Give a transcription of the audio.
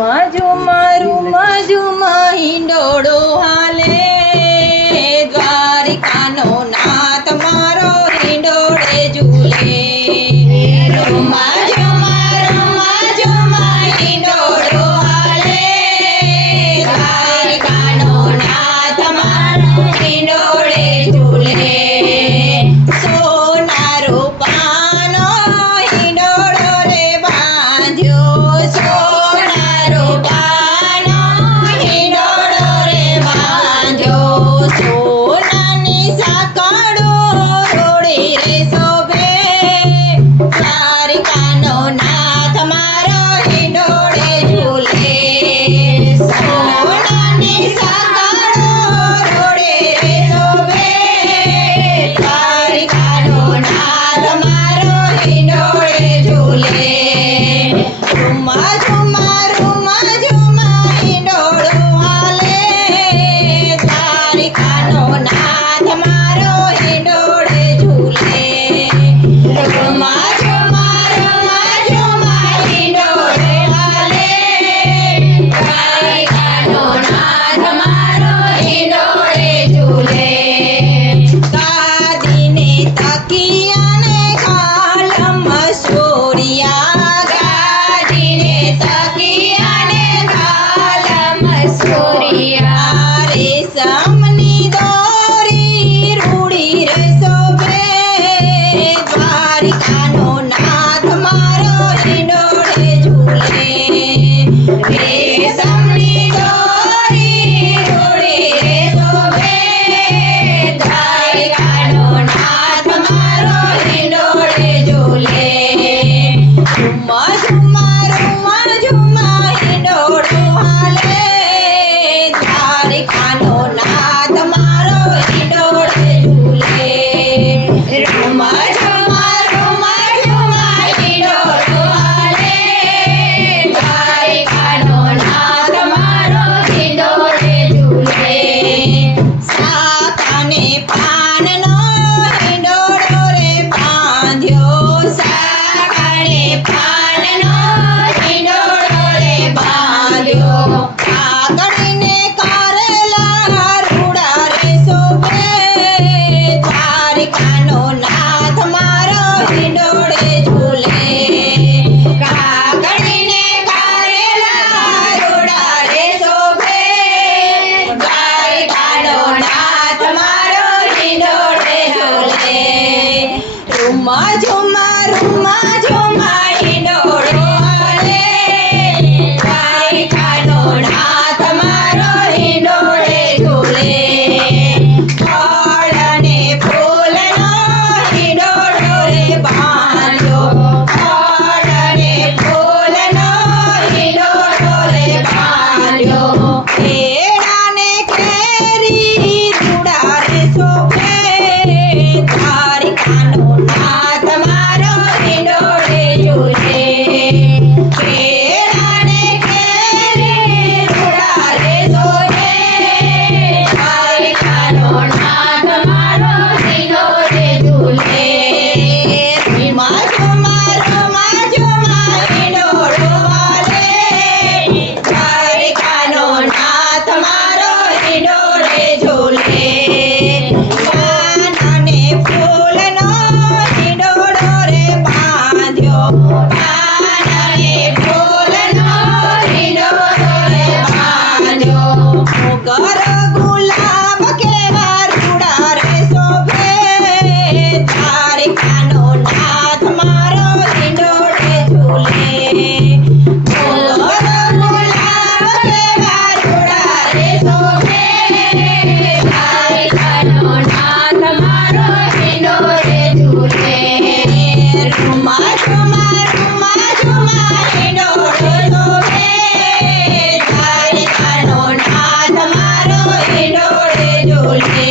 मजुम Exato. aquí. Kari Kano Nai Amen.